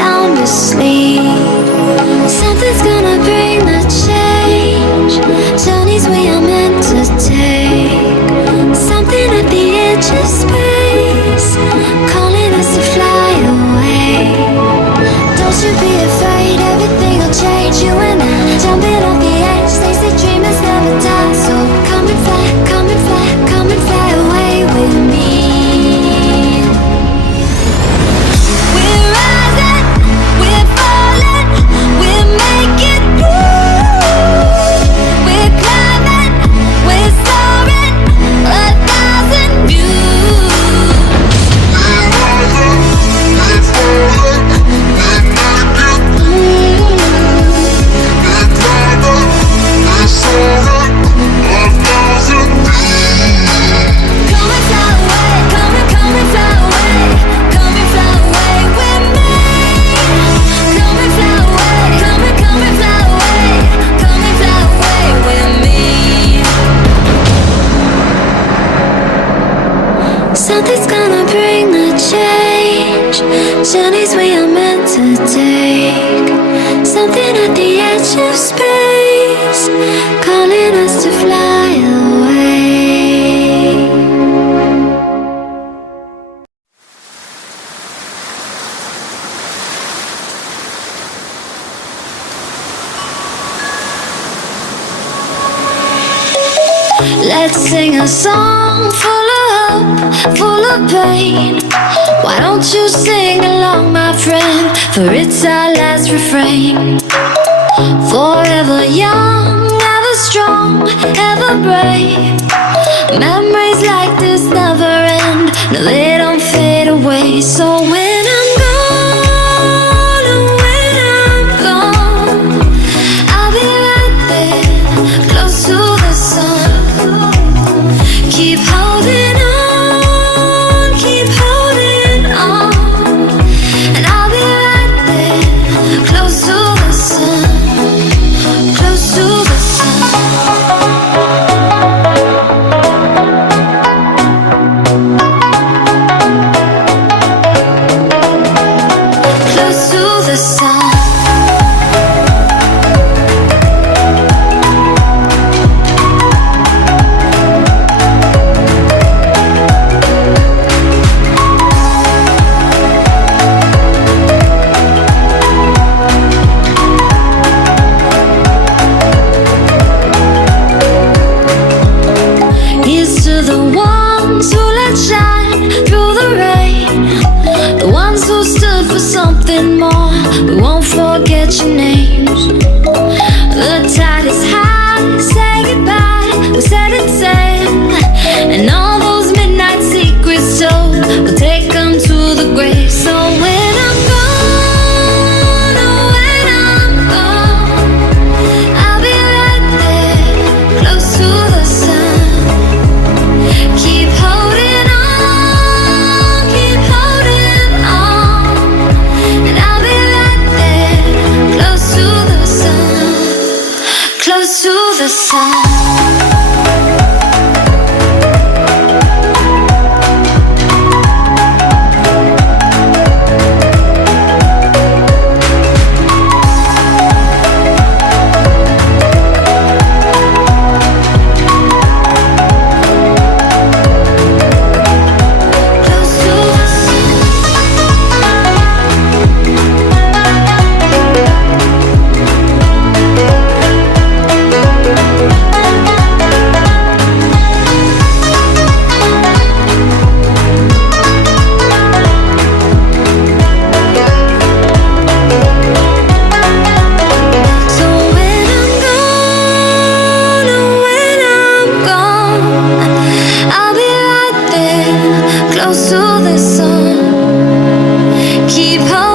sound asleep. Something's gonna bring the change. Journeys we are meant to take. Something at the edge of space, calling us to fly away. Don't you be afraid, everything will change. You and I, jumping off the edge. They say dreamers never die, so come and fly, come and fly, come and fly away with me. We're rising, we're falling, we're making moves. We're climbing, we're soaring, 1,000 views. We're rising, we're falling, we're making moves. We're climbing, we're soaring, 1,000 views. Come and fly away, come and fly away, come and fly away with me. Come and fly away, come and fly away, come and fly away with me. Something's gonna bring the change. Journeys we are meant to take. Something at the edge of space, calling us to fly away. Let's sing a song full of hope, full of pain. Why don't you sing along, my friend? For it's our last refrain. Forever young, ever strong, ever brave. Memories like this never end. No, they don't fade away. So when I'm gone, oh, when I'm gone, I'll be right there, close to the sun. Keep holding on, keep holding on, and I'll be right there, close to the sun, close to the sun. Close to the sun. Here's to the ones who let shine through the rain, the ones who stood for something more. We won't forget your names. The tide is high, say goodbye, we set it sail, and all those midnight secrets told, we'll take them to the grave. So when I'm gone, oh, when I'm gone, I'll be right there, close to the sun. Keep holding on, and I'll be right there, close to the sun, close to the sun. Close to the sun, keep holding.